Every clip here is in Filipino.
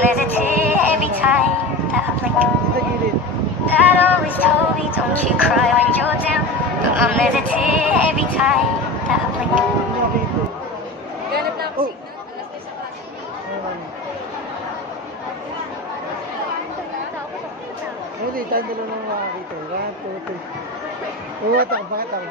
There's a tear every time that I blink. Dad always told me, don't you cry when you're down. But Mom, there's a tear every time that I blink. Ganap na ako signal. Alas 10 sa klase. Hindi, tayo mo lang makakita. 1, 2, 3. Uwatang, bakitang.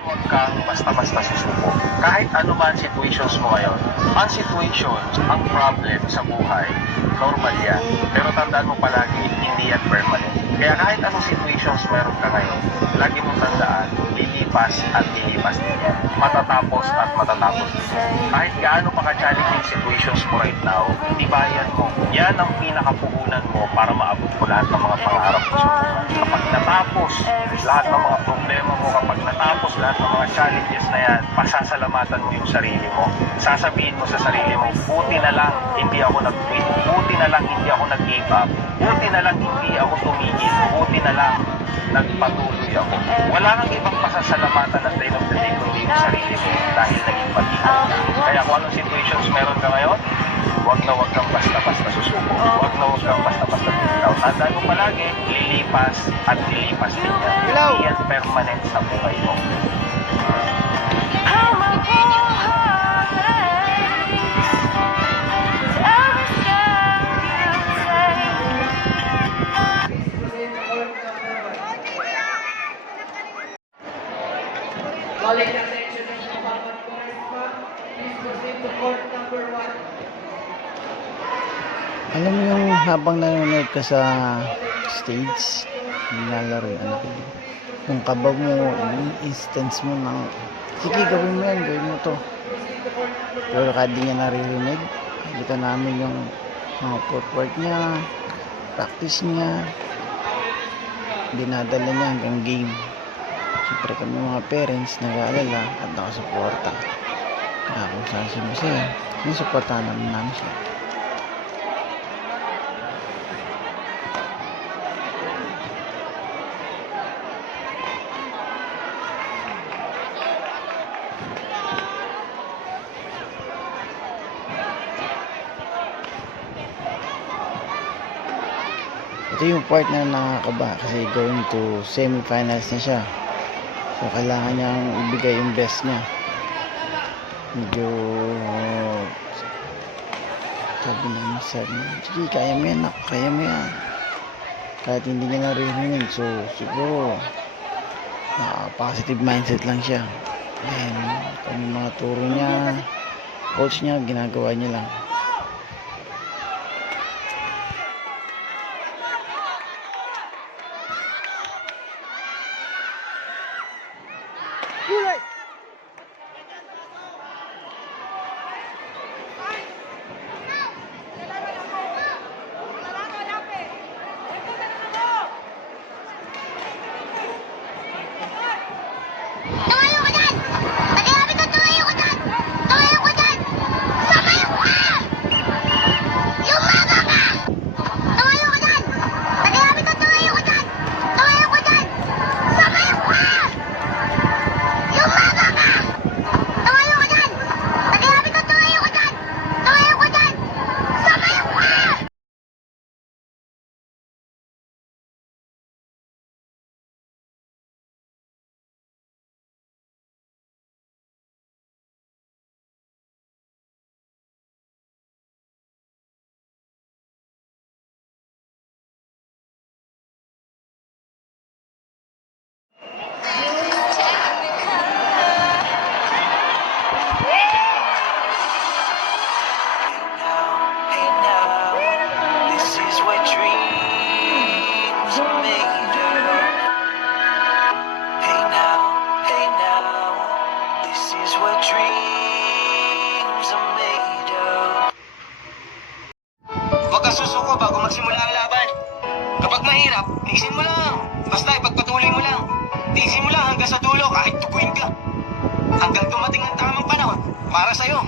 Huwag kang basta-basta susuko. Kahit ano man situations mo ngayon, ang situations, ang problem sa buhay, normal yan. Pero tandaan mo palagi, hindi yan permanent. Kaya kahit anong situations meron ka ngayon, lagi mong tandaan, lilipas at lilipas din yan. Matatapos at matatapos din. Kahit gaano pa ka-challenging situations mo right now, tibayan mo. Yan ang pinakapuhunan mo para maabot mo lahat ng mga pangarap mo. Kapag natapos lahat ng mga problema mo, kapag natapos lahat ng mga challenges na yan, pasasalamatan mo yung sarili mo. Sasabihin mo sa sarili mo, buti na lang hindi ako nag-quit. Buti na lang hindi ako nag-give up. Buti na lang hindi ako tumigil. Buti na lang nagpatuloy ako. Wala kang ibang pasasalamatan at the end of the day kundi yung sarili mo dahil naging pagiging ka. Kaya kung anong situations meron ka ngayon, huwag kang basta-basta susuko. Huwag kang basta-basta bitaw. Tandaan mo palagi, lilipas at lilipas din yan. Hindi yan permanent sa buhay mo. Calling the attention of the Babat Kumaisma, please proceed to court number 1. Alam mo yung habang nanonood ka sa stage, nilalaro yung anak ko. Yung kabag mo, yung instance mo ng, sige gawin mo yan, gawin mo to. Pero kahit di niya naririnig, kita namin yung mga footwork niya, practice niya, dinadala niya hanggang game. Siyempre kami mga parents nag-aalala at nakasuporta. Kaya kung saan siya masaya, nasuportahan namin siya. Ito yung part na nakakaba kasi going to semi-finals na siya. So kailangan niyang ibigay yung best niya. Medyo sabi namin sa sige, kaya mo yan, kaya mo yan. Kahit hindi niya naririnig. So siguro positive mindset lang siya. And kung yung mga turo niya, coach niya, ginagawa niya lang. is what dreams are made of. Huwag kang susuko bago magsimula ang laban. Kapag mahirap, tiisin mo lang. Basta ipagpatuloy mo lang. Tiisin mo lang hanggang sa dulo kahit tukuin ka. Hanggang dumating ang tamang panahon para sa'yo.